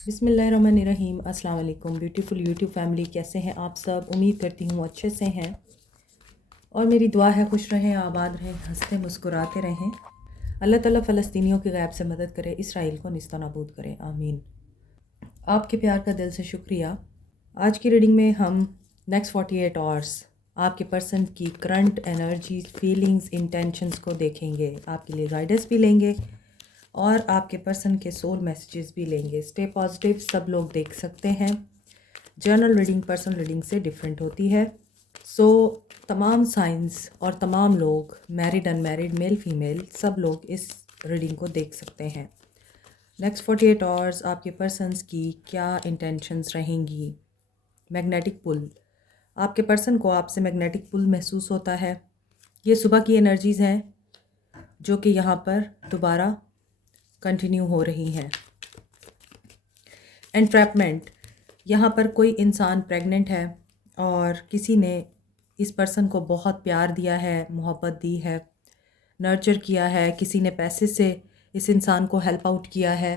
बिस्मिल्लाहिर्रहमानिर्रहीम। अस्सलाम वालेकुम ब्यूटीफुल यूट्यूब फैमिली, कैसे हैं आप सब? उम्मीद करती हूँ अच्छे से हैं और मेरी दुआ है खुश रहें, आबाद रहें, हंसते मुस्कुराते रहें। अल्लाह ताला फ़लस्तीनियों की गैब से मदद करे, इसराइल को निस्ता नाबूद करे, आमीन। आपके प्यार का दिल से शुक्रिया। आज की रीडिंग में हम नेक्स्ट 48 आवर्स आपके पर्सन की करंट एनर्जी, फीलिंग्स, इंटेंशंस को देखेंगे। आपके लिए गाइडेंस भी लेंगे और आपके पर्सन के सोल मैसेजेस भी लेंगे। स्टे पॉजिटिव, सब लोग देख सकते हैं। जर्नल रीडिंग पर्सन रीडिंग से डिफरेंट होती है। सो तमाम साइंस और तमाम लोग, मैरिड अनमैरिड, मेल फीमेल, सब लोग इस रीडिंग को देख सकते हैं। नेक्स्ट 48 आवर्स आपके पर्सन्स की क्या इंटेंशंस रहेंगी। मैग्नेटिक पुल, आपके पर्सन को आपसे मैग्नेटिक पुल महसूस होता है। ये सुबह की एनर्जीज़ हैं जो कि यहाँ पर दोबारा कंटिन्यू हो रही हैं। एंट्रैपमेंट, यहाँ पर कोई इंसान प्रेग्नेंट है और किसी ने इस पर्सन को बहुत प्यार दिया है, मोहब्बत दी है, नर्चर किया है। किसी ने पैसे से इस इंसान को हेल्प आउट किया है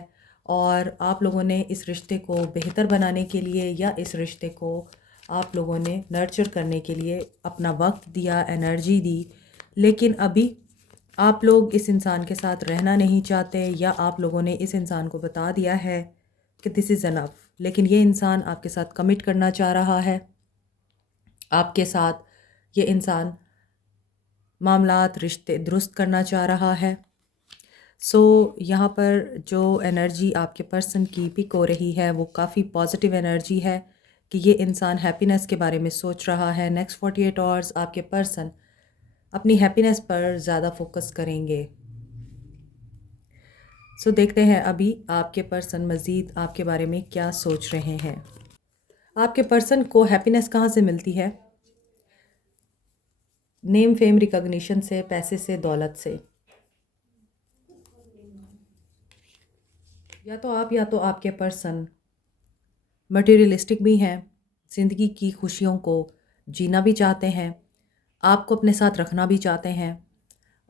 और आप लोगों ने इस रिश्ते को बेहतर बनाने के लिए या इस रिश्ते को आप लोगों ने नर्चर करने के लिए अपना वक्त दिया, एनर्जी दी। लेकिन अभी आप लोग इस इंसान के साथ रहना नहीं चाहते या आप लोगों ने इस इंसान को बता दिया है कि दिस इज़ अनफ। लेकिन ये इंसान आपके साथ कमिट करना चाह रहा है। आपके साथ ये इंसान मामलात, रिश्ते दुरुस्त करना चाह रहा है। सो यहाँ पर जो एनर्जी आपके पर्सन की पिक हो रही है वो काफ़ी पॉजिटिव एनर्जी है कि ये इंसान हैप्पीनेस के बारे में सोच रहा है। नेक्स्ट 48 आवर्स आपके पर्सन अपनी हैप्पीनेस पर ज़्यादा फोकस करेंगे। सो देखते हैं अभी आपके पर्सन मज़ीद आपके बारे में क्या सोच रहे हैं। आपके पर्सन को हैप्पीनेस कहाँ से मिलती है? नेम, फेम, रिकॉग्निशन से, पैसे से, दौलत से। या तो आप या तो आपके पर्सन मटेरियलिस्टिक भी हैं, ज़िंदगी की खुशियों को जीना भी चाहते हैं, आपको अपने साथ रखना भी चाहते हैं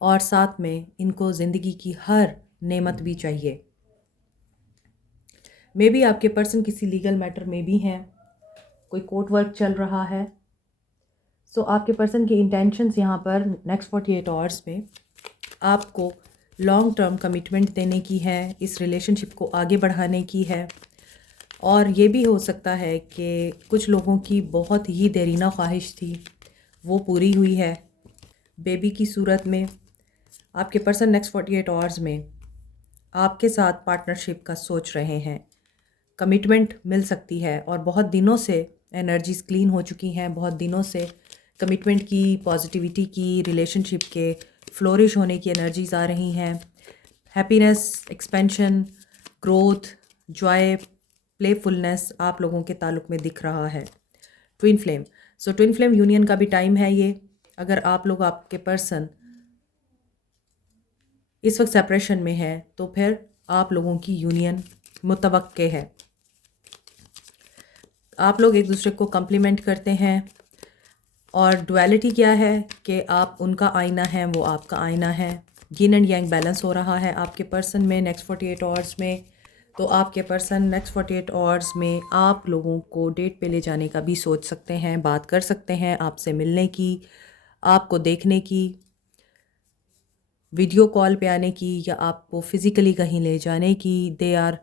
और साथ में इनको ज़िंदगी की हर नेमत भी चाहिए। मे बी आपके पर्सन किसी लीगल मैटर में भी हैं, कोई कोर्ट वर्क चल रहा है। सो आपके पर्सन की इंटेंशंस यहाँ पर नेक्स्ट 48 आवर्स में आपको लॉन्ग टर्म कमिटमेंट देने की है, इस रिलेशनशिप को आगे बढ़ाने की है। और ये भी हो सकता है कि कुछ लोगों की बहुत ही देरीना ख्वाहिश थी, वो पूरी हुई है बेबी की सूरत में। आपके पर्सन नेक्स्ट 48 आवर्स में आपके साथ पार्टनरशिप का सोच रहे हैं। कमिटमेंट मिल सकती है और बहुत दिनों से एनर्जीज़ क्लीन हो चुकी हैं, बहुत दिनों से कमिटमेंट की, पॉजिटिविटी की, रिलेशनशिप के फ्लोरिश होने की एनर्जीज़ आ रही हैं। Happiness, expansion, growth, Joy, playfulness आप लोगों के ताल्लुक में दिख रहा है। ट्विन फ्लेम, सो ट्विन फ्लेम यूनियन का भी टाइम है ये। अगर आप लोग, आपके पर्सन इस वक्त सेपरेशन में है तो फिर आप लोगों की यूनियन मुतवक्के है। आप लोग एक दूसरे को कम्प्लीमेंट करते हैं और डुअलिटी क्या है कि आप उनका आईना है, वो आपका आईना है। यिन एंड यांग बैलेंस हो रहा है आपके पर्सन में नेक्स्ट 48 आवर्स में। तो आपके पर्सन नेक्स्ट 48 आवर्स में आप लोगों को डेट पे ले जाने का भी सोच सकते हैं, बात कर सकते हैं आपसे मिलने की, आपको देखने की, वीडियो कॉल पे आने की या आपको फ़िज़िकली कहीं ले जाने की। They are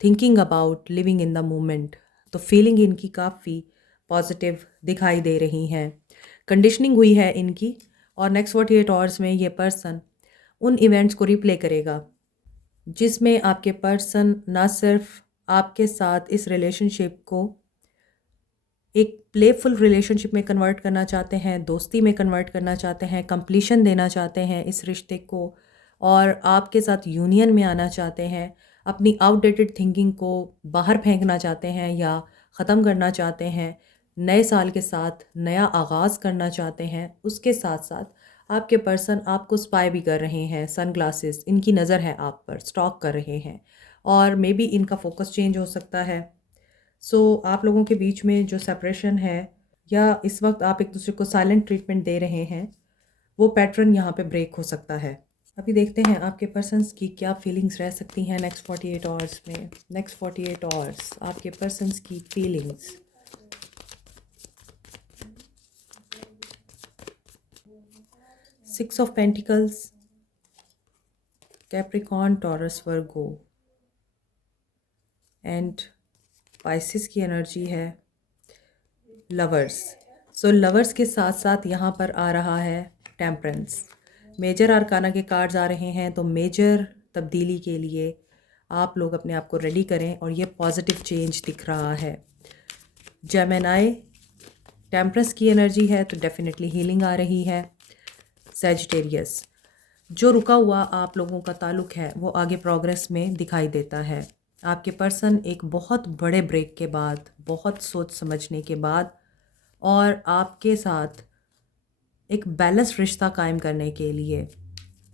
thinking about living in the moment. तो फीलिंग इनकी काफ़ी पॉजिटिव दिखाई दे रही हैं। कंडीशनिंग हुई है इनकी और नेक्स्ट 48 आवर्स में ये पर्सन उन इवेंट्स को रिप्ले करेगा जिसमें आपके पर्सन ना सिर्फ आपके साथ इस रिलेशनशिप को एक प्लेफुल रिलेशनशिप में कन्वर्ट करना चाहते हैं, दोस्ती में कन्वर्ट करना चाहते हैं, कंप्लीशन देना चाहते हैं इस रिश्ते को और आपके साथ यूनियन में आना चाहते हैं। अपनी आउटडेटेड थिंकिंग को बाहर फेंकना चाहते हैं या ख़त्म करना चाहते हैं। नए साल के साथ नया आगाज़ करना चाहते हैं। उसके साथ साथ आपके पर्सन आपको स्पाई भी कर रहे हैं। सन ग्लासेस, इनकी नज़र है आप पर, स्टॉक कर रहे हैं और मे बी इनका फोकस चेंज हो सकता है। सो आप लोगों के बीच में जो सेपरेशन है या इस वक्त आप एक दूसरे को साइलेंट ट्रीटमेंट दे रहे हैं, वो पैटर्न यहाँ पे ब्रेक हो सकता है। अभी देखते हैं आपके पर्सन्स की क्या फीलिंग्स रह सकती हैं नेक्स्ट 48 आवर्स में। नेक्स्ट 48 आवर्स आपके पर्सन्स की feelings. 6 of pentacles, Capricorn, Taurus, Virgo and Pisces की एनर्जी है, लवर्स। सो लवर्स के साथ साथ यहाँ पर आ रहा है टेम्परेंस। मेजर आर्काना के कार्ड्स आ रहे हैं, तो मेजर तब्दीली के लिए आप लोग अपने आप को रेडी करें और ये पॉजिटिव चेंज दिख रहा है। जेमिनी, टेम्परेंस की एनर्जी है तो डेफिनेटली हीलिंग आ रही है। सैजिटेरियस, जो रुका हुआ आप लोगों का ताल्लुक है वो आगे प्रोग्रेस में दिखाई देता है। आपके पर्सन एक बहुत बड़े ब्रेक के बाद, बहुत सोच समझने के बाद और आपके साथ एक बैलेंस रिश्ता कायम करने के लिए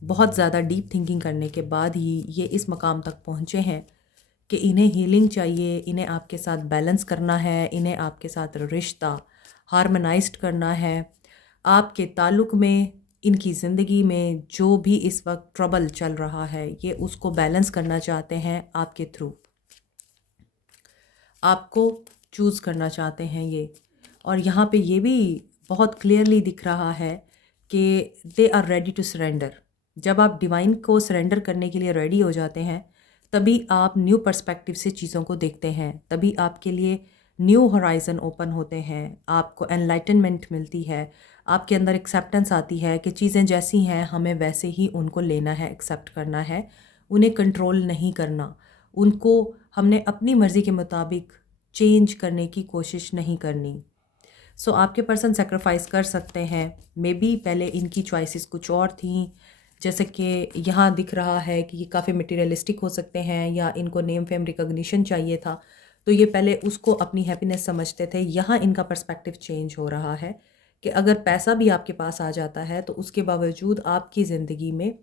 बहुत ज़्यादा डीप थिंकिंग करने के बाद ही ये इस मकाम तक पहुँचे हैं कि इन्हें हीलिंग चाहिए, इन्हें आपके साथ बैलेंस करना है, इन्हें आपके साथ रिश्ता हार्मोनाइज्ड करना है। आपके ताल्लुक में, इनकी ज़िंदगी में जो भी इस वक्त ट्रबल चल रहा है, ये उसको बैलेंस करना चाहते हैं आपके थ्रू। आपको चूज़ करना चाहते हैं ये। और यहाँ पे ये भी बहुत क्लियरली दिख रहा है कि they are ready to surrender. जब आप डिवाइन को सरेंडर करने के लिए रेडी हो जाते हैं, तभी आप न्यू पर्सपेक्टिव से चीज़ों को देखते हैं, तभी आपके लिए न्यू होराइज़न ओपन होते हैं, आपको एनलाइटनमेंट मिलती है, आपके अंदर एक्सेप्टेंस आती है कि चीज़ें जैसी हैं हमें वैसे ही उनको लेना है, एक्सेप्ट करना है, उन्हें कंट्रोल नहीं करना, उनको हमने अपनी मर्ज़ी के मुताबिक चेंज करने की कोशिश नहीं करनी। सो आपके पर्सन सेक्रीफाइस कर सकते हैं। मे बी पहले इनकी चॉइसेस कुछ और थी, जैसे कि यहाँ दिख रहा है कि ये काफ़ी मटेरियलिस्टिक हो सकते हैं या इनको नेम फेम रिकॉग्निशन चाहिए था, तो ये पहले उसको अपनी हैप्पीनेस समझते थे। यहाँ इनका पर्सपेक्टिव चेंज हो रहा है कि अगर पैसा भी आपके पास आ जाता है तो उसके बावजूद आपकी ज़िंदगी में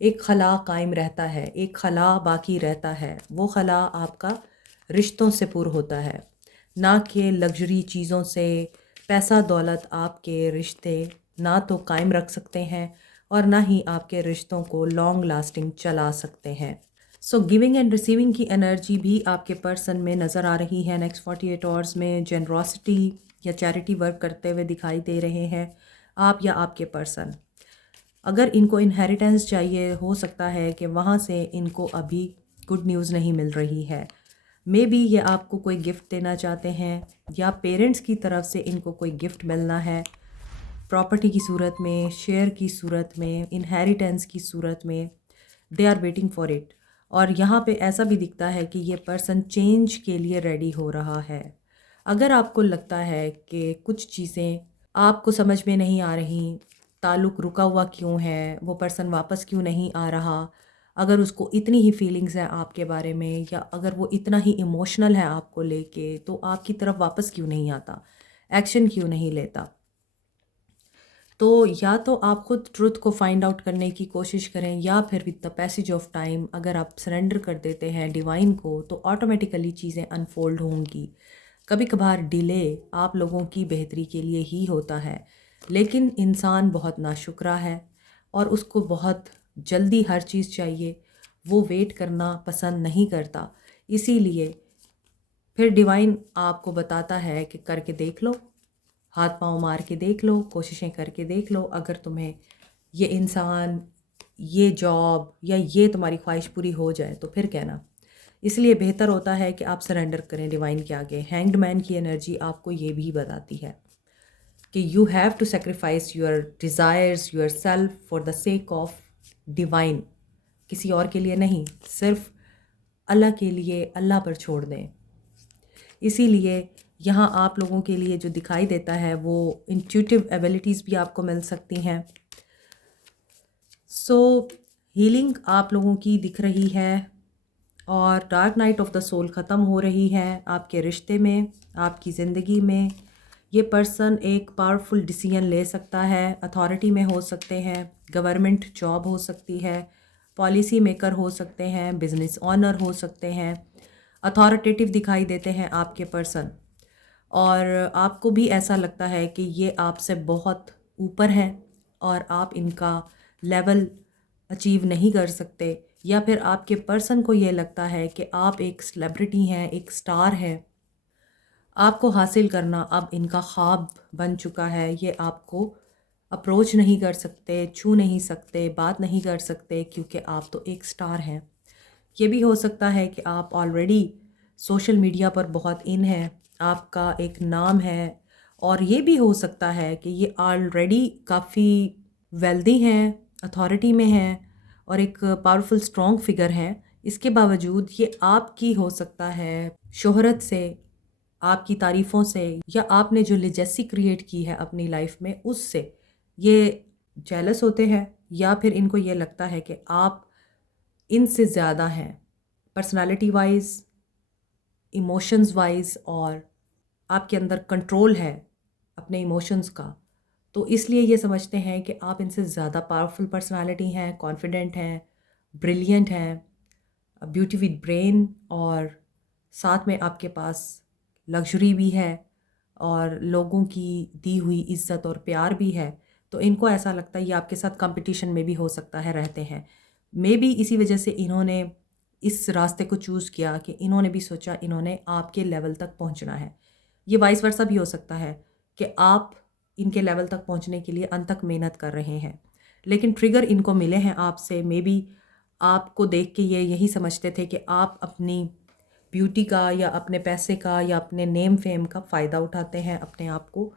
एक खला कायम रहता है, एक खला बाकी रहता है। वो खला आपका रिश्तों से पुर होता है, ना कि लग्जरी चीज़ों से। पैसा दौलत आपके रिश्ते ना तो कायम रख सकते हैं और ना ही आपके रिश्तों को लॉन्ग लास्टिंग चला सकते हैं। सो गिविंग एंड रिसीविंग की एनर्जी भी आपके पर्सन में नज़र आ रही है। नेक्स्ट 48 आवर्स में जेनरोसिटी या चैरिटी वर्क करते हुए दिखाई दे रहे हैं आप या आपके पर्सन। अगर इनको इनहेरिटेंस चाहिए, हो सकता है कि वहाँ से इनको अभी गुड न्यूज़ नहीं मिल रही है। मे बी ये आपको कोई गिफ्ट देना चाहते हैं या पेरेंट्स की तरफ से इनको कोई गिफ्ट मिलना है, प्रॉपर्टी की सूरत में, शेयर की सूरत में, इनहेरिटेंस की सूरत में। They are waiting for it. और यहाँ पे ऐसा भी दिखता है कि ये पर्सन चेंज के लिए रेडी हो रहा है। अगर आपको लगता है कि कुछ चीज़ें आपको समझ में नहीं आ रही, ताल्लुक़ रुका हुआ क्यों है, वो पर्सन वापस क्यों नहीं आ रहा, अगर उसको इतनी ही फीलिंग्स हैं आपके बारे में या अगर वो इतना ही इमोशनल है आपको लेके, तो आपकी तरफ वापस क्यों नहीं आता, एक्शन क्यों नहीं लेता। तो या तो आप खुद ट्रुथ को फाइंड आउट करने की कोशिश करें या फिर with the passage of time अगर आप सरेंडर कर देते हैं डिवाइन को, तो ऑटोमेटिकली चीज़ें अनफोल्ड होंगी। कभी कभार डिले आप लोगों की बेहतरी के लिए ही होता है, लेकिन इंसान बहुत नाशुक्रा है और उसको बहुत जल्दी हर चीज़ चाहिए, वो वेट करना पसंद नहीं करता। इसीलिए फिर डिवाइन आपको बताता है कि करके देख लो, हाथ पाँव मार के देख लो, कोशिशें करके देख लो। अगर तुम्हें ये इंसान, ये जॉब या ये तुम्हारी ख्वाहिश पूरी हो जाए तो फिर कहना। इसलिए बेहतर होता है कि आप सरेंडर करें डिवाइन के आगे। हैंग्ड मैन की एनर्जी आपको ये भी बताती है कि you have to sacrifice your desires, your self for the sake of divine. किसी और के लिए नहीं, सिर्फ अल्लाह के लिए, अल्लाह पर छोड़ दें। इसीलिए यहाँ आप लोगों के लिए जो दिखाई देता है वो इंट्यूटिव एबिलिटीज़ भी आपको मिल सकती हैं। सो हीलिंग आप लोगों की दिख रही है और dark night of the soul ख़त्म हो रही है आपके रिश्ते में, आपकी ज़िंदगी में। ये पर्सन एक पावरफुल डिसीजन ले सकता है, अथॉरिटी में हो सकते हैं, गवर्नमेंट जॉब हो सकती है, पॉलिसी मेकर हो सकते हैं, बिजनेस ऑनर हो सकते हैं। अथॉरिटेटिव दिखाई देते हैं आपके पर्सन और आपको भी ऐसा लगता है कि ये आपसे बहुत ऊपर है और आप इनका लेवल अचीव नहीं कर सकते, या फिर आपके पर्सन को ये लगता है कि आप एक सेलिब्रिटी हैं, एक स्टार हैं, आपको हासिल करना अब इनका ख्वाब बन चुका है, ये आपको अप्रोच नहीं कर सकते, छू नहीं सकते, बात नहीं कर सकते, क्योंकि आप तो एक स्टार हैं। ये भी हो सकता है कि आप ऑलरेडी सोशल मीडिया पर बहुत इन हैं, आपका एक नाम है, और ये भी हो सकता है कि ये ऑलरेडी काफ़ी वेल्दी हैं, अथॉरिटी में हैं और एक पावरफुल स्ट्रॉन्ग फिगर हैं। इसके बावजूद ये आपकी हो सकता है शोहरत से, आपकी तारीफ़ों से, या आपने जो लेजेसी क्रिएट की है अपनी लाइफ में उससे ये जेलस होते हैं, या फिर इनको ये लगता है कि आप इनसे ज़्यादा हैं पर्सनालिटी वाइज, इमोशंस वाइज, और आपके अंदर कंट्रोल है अपने इमोशंस का। तो इसलिए ये समझते हैं कि आप इनसे ज़्यादा पावरफुल पर्सनालिटी हैं, कॉन्फिडेंट हैं, ब्रिलियंट हैं, ब्यूटी विद ब्रेन, और साथ में आपके पास लग्जरी भी है और लोगों की दी हुई इज़्ज़त और प्यार भी है। तो इनको ऐसा लगता है ये आपके साथ कंपटीशन में भी हो सकता है रहते हैं। मे बी इसी वजह से इन्होंने इस रास्ते को चूज़ किया कि इन्होंने भी सोचा इन्होंने आपके लेवल तक पहुंचना है। ये वाइस वर्सा भी हो सकता है कि आप इनके लेवल तक पहुंचने के लिए अनथक मेहनत कर रहे हैं, लेकिन ट्रिगर इनको मिले हैं आपसे। मे बी आपको देख के ये यही समझते थे कि आप अपनी ब्यूटी का या अपने पैसे का या अपने नेम फेम का फ़ायदा उठाते हैं, अपने आप को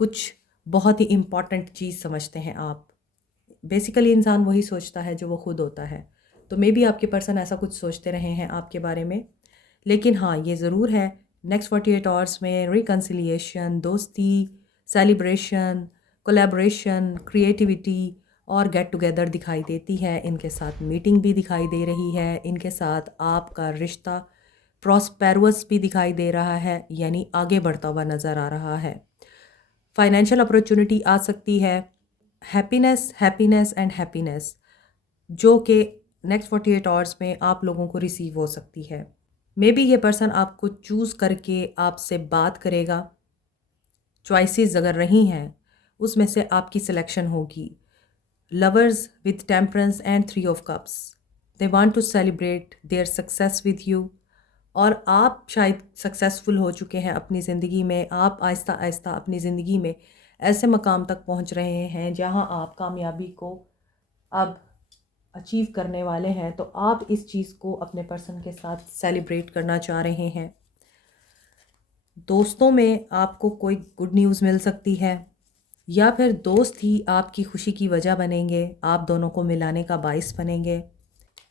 कुछ बहुत ही इम्पॉर्टेंट चीज़ समझते हैं आप। बेसिकली इंसान वही सोचता है जो वो खुद होता है। तो मे बी आपके पर्सन ऐसा कुछ सोचते रहे हैं आपके बारे में। लेकिन हाँ, ये ज़रूर है नेक्स्ट 48 आवर्स में रिकन्सिलिएशन, दोस्ती, सेलिब्रेशन, कोलैबोरेशन, क्रिएटिविटी और गेट टुगेदर दिखाई देती है। इनके साथ मीटिंग भी दिखाई दे रही है, इनके साथ आपका रिश्ता प्रॉस्पेरस भी दिखाई दे रहा है, यानी आगे बढ़ता हुआ नज़र आ रहा है। फाइनेंशियल अपॉर्चुनिटी आ सकती है, हैप्पीनेस, हैप्पीनेस एंड हैप्पीनेस, जो कि नेक्स्ट 48 आवर्स में आप लोगों को रिसीव हो सकती है। मे बी ये पर्सन आपको चूज़ करके आपसे बात करेगा। चॉइसेस अगर रही हैं उसमें से आपकी सिलेक्शन होगी। Lovers with temperance and 3 of cups, they want to celebrate their success with you. और आप शायद सक्सेसफुल हो चुके हैं अपनी ज़िंदगी में, आप आहिस्ता आहिस्ता अपनी ज़िंदगी में ऐसे मकाम तक पहुंच रहे हैं जहां आप कामयाबी को अब अचीव करने वाले हैं। तो आप इस चीज़ को अपने पर्सन के साथ सेलिब्रेट करना चाह रहे हैं। दोस्तों में आपको कोई गुड न्यूज़ मिल सकती है, या फिर दोस्त ही आपकी खुशी की वजह बनेंगे, आप दोनों को मिलाने का बाइस बनेंगे।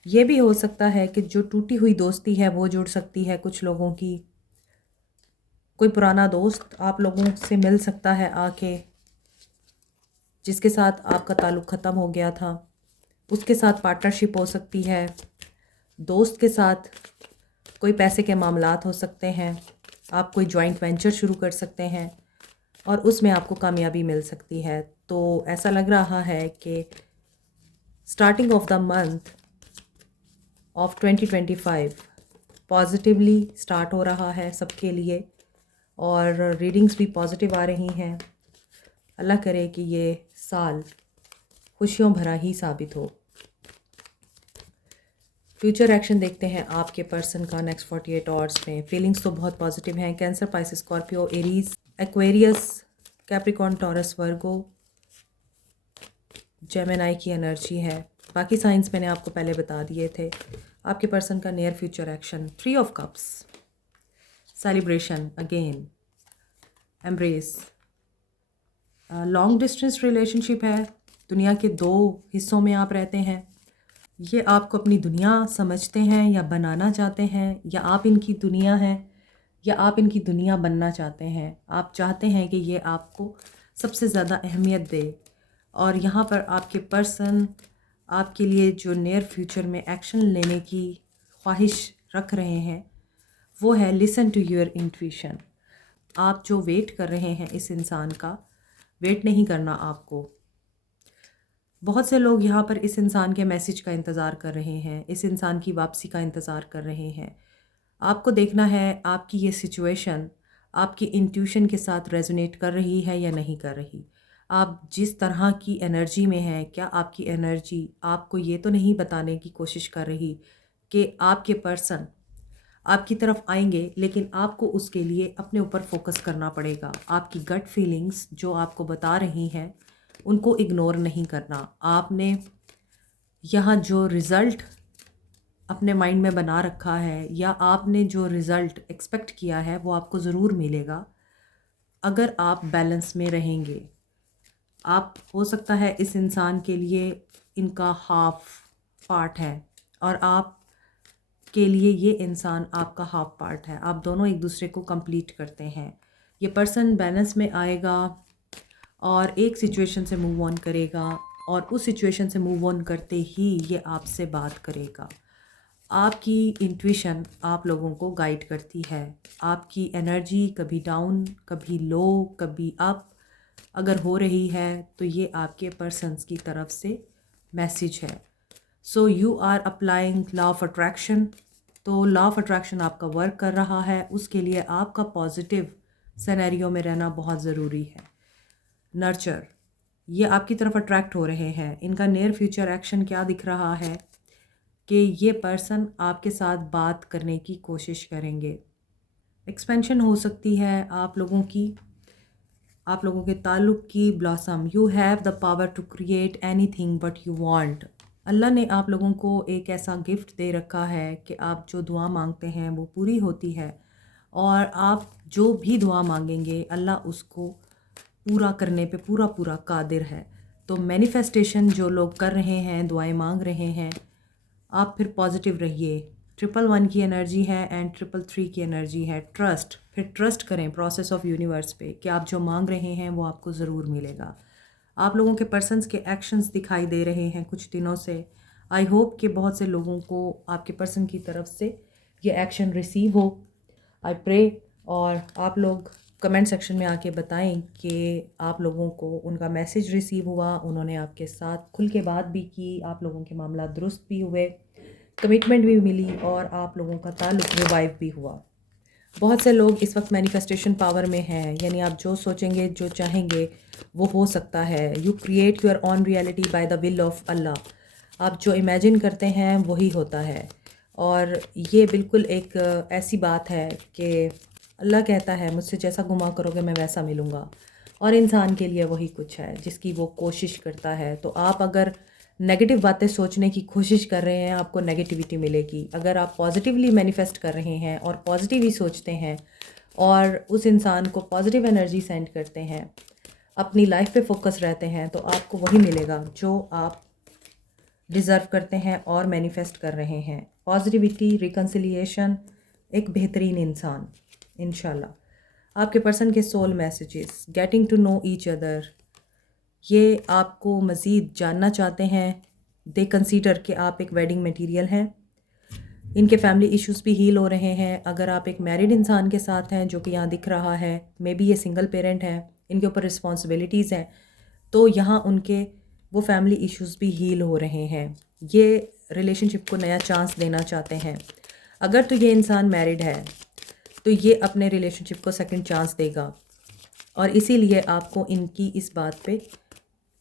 ये भी हो सकता है कि जो टूटी हुई दोस्ती है वो जुड़ सकती है कुछ लोगों की। कोई पुराना दोस्त आप लोगों से मिल सकता है आके, जिसके साथ आपका ताल्लुक़ ख़त्म हो गया था, उसके साथ पार्टनरशिप हो सकती है। दोस्त के साथ कोई पैसे के मामलात हो सकते हैं, आप कोई जॉइंट वेंचर शुरू कर सकते हैं और उसमें आपको कामयाबी मिल सकती है। तो ऐसा लग रहा है कि starting of the month of 2025 positively start हो रहा है सबके लिए, और रीडिंग्स भी पॉजिटिव आ रही हैं। अल्लाह करे कि ये साल खुशियों भरा ही साबित हो। फ्यूचर एक्शन देखते हैं आपके पर्सन का नेक्स्ट 48 आवर्स में। फीलिंग्स तो बहुत पॉजिटिव हैं। Cancer, Pisces, Scorpio, Aries, Aquarius, Capricorn, Taurus, Virgo, Gemini की एनर्जी है। बाकी साइंस मैंने आपको पहले बता दिए थे। आपके पर्सन का near future action 3 of cups, celebration again, embrace, long distance relationship है। दुनिया के 2 हिस्सों में आप रहते हैं। ये आपको अपनी दुनिया समझते हैं या बनाना चाहते हैं, या आप इनकी दुनिया हैं या आप इनकी दुनिया बनना चाहते हैं। आप चाहते हैं कि ये आपको सबसे ज़्यादा अहमियत दे, और यहाँ पर आपके पर्सन आपके लिए जो नियर फ्यूचर में एक्शन लेने की ख्वाहिश रख रहे हैं वो है लिसन टू योर इंट्यूशन। आप जो वेट कर रहे हैं इस इंसान का, वेट नहीं करना आपको। बहुत से लोग यहाँ पर इस इंसान के मैसेज का इंतज़ार कर रहे हैं, इस इंसान की वापसी का इंतज़ार कर रहे हैं। आपको देखना है आपकी ये सिचुएशन आपकी इंट्यूशन के साथ रेजोनेट कर रही है या नहीं कर रही। आप जिस तरह की एनर्जी में हैं, क्या आपकी एनर्जी आपको ये तो नहीं बताने की कोशिश कर रही कि आपके पर्सन आपकी तरफ आएंगे, लेकिन आपको उसके लिए अपने ऊपर फोकस करना पड़ेगा। आपकी गट फीलिंग्स जो आपको बता रही हैं उनको इग्नोर नहीं करना। आपने यहाँ जो रिज़ल्ट अपने माइंड में बना रखा है या आपने जो रिज़ल्ट एक्सपेक्ट किया है वो आपको ज़रूर मिलेगा अगर आप बैलेंस में रहेंगे। आप हो सकता है इस इंसान के लिए इनका हाफ पार्ट है और आप के लिए ये इंसान आपका हाफ पार्ट है। आप दोनों एक दूसरे को कंप्लीट करते हैं। ये पर्सन बैलेंस में आएगा और एक सिचुएशन से मूव ऑन करेगा और उस सिचुएशन से मूव ऑन करते ही ये आपसे बात करेगा। आपकी इंट्यूशन आप लोगों को गाइड करती है। आपकी एनर्जी कभी डाउन, कभी लो, कभी अप अगर हो रही है तो ये आपके पर्सन्स की तरफ से मैसेज है। So you are applying law of attraction. तो लॉ ऑफ अट्रैक्शन आपका वर्क कर रहा है, उसके लिए आपका पॉजिटिव सिनेरियो में रहना बहुत ज़रूरी है। नर्चर, ये आपकी तरफ अट्रैक्ट हो रहे हैं। इनका नियर फ्यूचर एक्शन क्या दिख रहा है कि ये पर्सन आपके साथ बात करने की कोशिश करेंगे। एक्सपेंशन हो सकती है आप लोगों के ताल्लुक़ की। Blossom, you have the power to create anything but you want. अल्लाह ने आप लोगों को एक ऐसा गिफ्ट दे रखा है कि आप जो दुआ मांगते हैं वो पूरी होती है और आप जो भी दुआ मांगेंगे अल्लाह उसको पूरा करने पे पूरा पूरा कादिर है। तो मैनिफेस्टेशन जो लोग कर रहे हैं, दुआएं मांग रहे हैं, आप फिर पॉजिटिव रहिए। 111 की एनर्जी है एंड 333 की एनर्जी है। ट्रस्ट, फिर ट्रस्ट करें प्रोसेस ऑफ यूनिवर्स पे कि आप जो मांग रहे हैं वो आपको ज़रूर मिलेगा। आप लोगों के पर्सन्स के एक्शंस दिखाई दे रहे हैं कुछ दिनों से। आई होप कि बहुत से लोगों को आपके पर्सन की तरफ से ये एक्शन रिसीव हो। I pray. और आप लोग कमेंट सेक्शन में आके बताएं कि आप लोगों को उनका मैसेज रिसीव हुआ, उन्होंने आपके साथ खुल के बात भी की, आप लोगों के मामला दुरुस्त भी हुए, कमिटमेंट भी मिली और आप लोगों का ताल्लुक़ रिवाइव भी हुआ। बहुत से लोग इस वक्त मैनिफेस्टेशन पावर में हैं, यानी आप जो सोचेंगे, जो चाहेंगे वो हो सकता है। You create your own reality by the will of अल्लाह। आप जो इमेजिन करते हैं वही होता है। और ये बिल्कुल एक ऐसी बात है कि अल्लाह कहता है मुझसे जैसा गुमा करोगे मैं वैसा मिलूँगा, और इंसान के लिए वही कुछ है जिसकी वो कोशिश करता है। तो आप अगर नेगेटिव बातें सोचने की कोशिश कर रहे हैं आपको नेगेटिविटी मिलेगी। अगर आप पॉजिटिवली मैनिफेस्ट कर रहे हैं और पॉजिटिव ही सोचते हैं और उस इंसान को पॉजिटिव एनर्जी सेंड करते हैं, अपनी लाइफ पे फोकस रहते हैं, तो आपको वही मिलेगा जो आप डिज़र्व करते हैं और मैनिफेस्ट कर रहे हैं। पॉजिटिविटी, रिकन्सिलिएशन, एक बेहतरीन इंसान इंशाल्लाह। आपके पर्सन के soul messages, getting to know each other, ये आपको मज़ीद जानना चाहते हैं। दे कंसीडर कि आप एक वेडिंग मटेरियल हैं। इनके फैमिली इश्यूज़ भी हील हो रहे हैं। अगर आप एक मैरिड इंसान के साथ हैं जो कि यहाँ दिख रहा है, मे बी ये सिंगल पेरेंट हैं, इनके ऊपर रिस्पॉन्सिबिलिटीज़ हैं, तो यहाँ उनके वो फैमिली इश्यूज़ भी हील हो रहे हैं। ये रिलेशनशिप को नया चांस देना चाहते हैं। अगर तो ये इंसान मैरिड है तो ये अपने रिलेशनशिप को सेकंड चांस देगा और इसीलिए आपको इनकी इस बात पे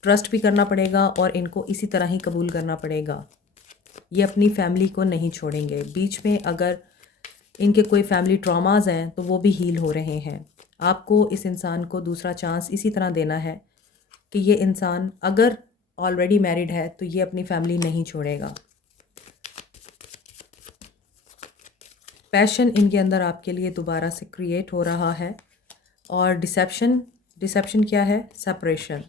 ट्रस्ट भी करना पड़ेगा और इनको इसी तरह ही कबूल करना पड़ेगा। ये अपनी फैमिली को नहीं छोड़ेंगे। बीच में अगर इनके कोई फैमिली ट्रॉमाज़ हैं तो वो भी हील हो रहे हैं। आपको इस इंसान को दूसरा चांस इसी तरह देना है कि ये इंसान अगर ऑलरेडी मैरिड है तो ये अपनी फैमिली नहीं छोड़ेगा। पैशन इनके अंदर आपके लिए दोबारा से क्रिएट हो रहा है। और डिसेप्शन क्या है? सेपरेशन।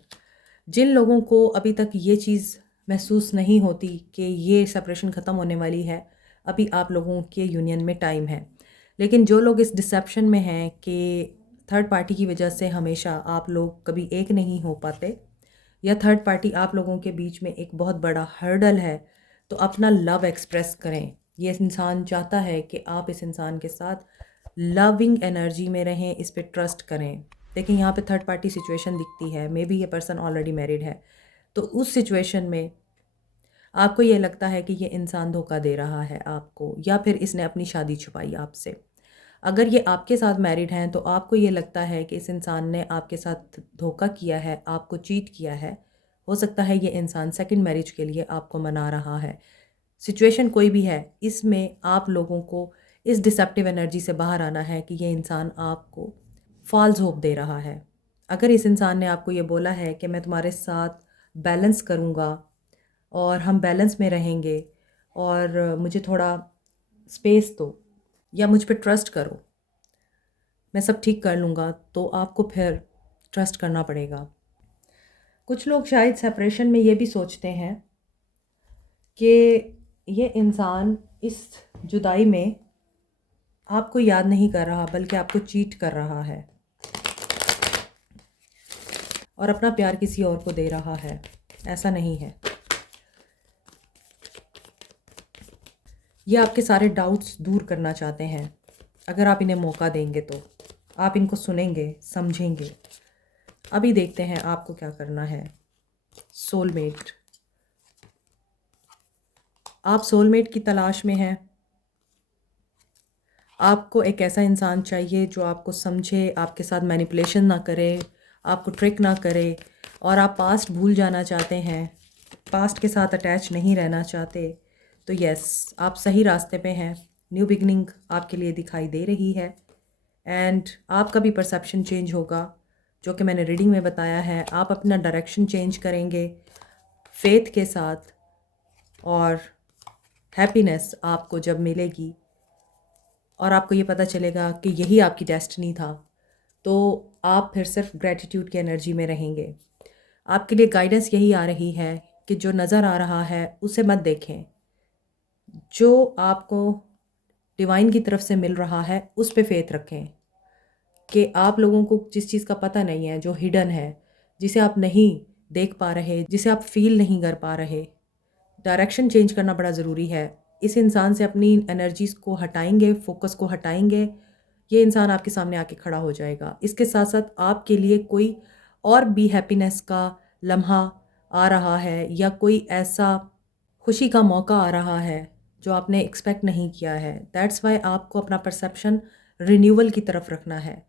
जिन लोगों को अभी तक ये चीज़ महसूस नहीं होती कि ये सेपरेशन ख़त्म होने वाली है, अभी आप लोगों के यूनियन में टाइम है। लेकिन जो लोग इस डिसेप्शन में हैं कि थर्ड पार्टी की वजह से हमेशा आप लोग कभी एक नहीं हो पाते या थर्ड पार्टी आप लोगों के बीच में एक बहुत बड़ा हर्डल है, तो अपना लव एक्सप्रेस करें। ये इंसान चाहता है कि आप इस इंसान के साथ लविंग एनर्जी में रहें, इस पे ट्रस्ट करें। लेकिन यहाँ पे थर्ड पार्टी सिचुएशन दिखती है, मे बी ये पर्सन ऑलरेडी मैरिड है, तो उस सिचुएशन में आपको ये लगता है कि ये इंसान धोखा दे रहा है आपको, या फिर इसने अपनी शादी छुपाई आपसे। अगर ये आपके साथ मैरिड हैं तो आपको ये लगता है कि इस इंसान ने आपके साथ धोखा किया है, आपको चीट किया है। हो सकता है ये इंसान सेकंड मैरिज के लिए आपको मना रहा है। सिचुएशन कोई भी है, इसमें आप लोगों को इस डिसेप्टिव एनर्जी से बाहर आना है कि ये इंसान आपको फॉल्स होप दे रहा है। अगर इस इंसान ने आपको ये बोला है कि मैं तुम्हारे साथ बैलेंस करूँगा और हम बैलेंस में रहेंगे और मुझे थोड़ा स्पेस दो या मुझ पे ट्रस्ट करो, मैं सब ठीक कर लूँगा, तो आपको फिर ट्रस्ट करना पड़ेगा। कुछ लोग शायद सेपरेशन में ये भी सोचते हैं कि ये इंसान इस जुदाई में आपको याद नहीं कर रहा बल्कि आपको चीट कर रहा है और अपना प्यार किसी और को दे रहा है। ऐसा नहीं है। ये आपके सारे डाउट्स दूर करना चाहते हैं। अगर आप इन्हें मौका देंगे तो आप इनको सुनेंगे, समझेंगे। अभी देखते हैं आपको क्या करना है। सोलमेट। आप सोलमेट की तलाश में हैं। आपको एक ऐसा इंसान चाहिए जो आपको समझे, आपके साथ मैनिपुलेशन ना करे, आपको ट्रिक ना करे, और आप पास्ट भूल जाना चाहते हैं, पास्ट के साथ अटैच नहीं रहना चाहते, तो यस, आप सही रास्ते पे हैं। न्यू बिगनिंग आपके लिए दिखाई दे रही है एंड आपका भी परसेप्शन चेंज होगा, जो कि मैंने रीडिंग में बताया है। आप अपना डायरेक्शन चेंज करेंगे फेथ के साथ, और हैप्पीनेस आपको जब मिलेगी और आपको ये पता चलेगा कि यही आपकी डेस्टिनी था, तो आप फिर सिर्फ ग्रैटिट्यूड की एनर्जी में रहेंगे। आपके लिए गाइडेंस यही आ रही है कि जो नज़र आ रहा है उसे मत देखें, जो आपको डिवाइन की तरफ से मिल रहा है उस पे फेथ रखें। कि आप लोगों को जिस चीज़ का पता नहीं है, जो हिडन है, जिसे आप नहीं देख पा रहे, जिसे आप फील नहीं कर पा रहे, डायरेक्शन चेंज करना बड़ा ज़रूरी है। इस इंसान से अपनी एनर्जीज़ को हटाएंगे, फोकस को हटाएंगे, ये इंसान आपके सामने आके खड़ा हो जाएगा। इसके साथ साथ आपके लिए कोई और भी हैप्पीनेस का लम्हा आ रहा है या कोई ऐसा खुशी का मौका आ रहा है जो आपने एक्सपेक्ट नहीं किया है। दैट्स वाई आपको अपना परसेप्शन रिन्यूअल की तरफ रखना है।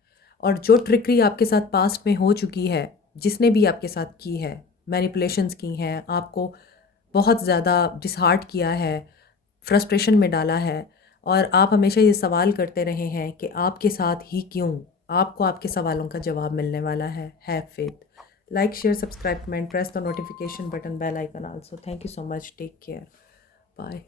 और जो ट्रिकरी आपके साथ पास्ट में हो चुकी है, जिसने भी आपके साथ की है, मैनिपुलेशंस की हैं, आपको बहुत ज़्यादा डिसहार्ट किया है, फ्रस्ट्रेशन में डाला है, और आप हमेशा ये सवाल करते रहे हैं कि आपके साथ ही क्यों, आपको आपके सवालों का जवाब मिलने वाला है। Have faith. Like, share, subscribe, comment, press the notification button, bell icon also. Thank you so much. Take care. Bye.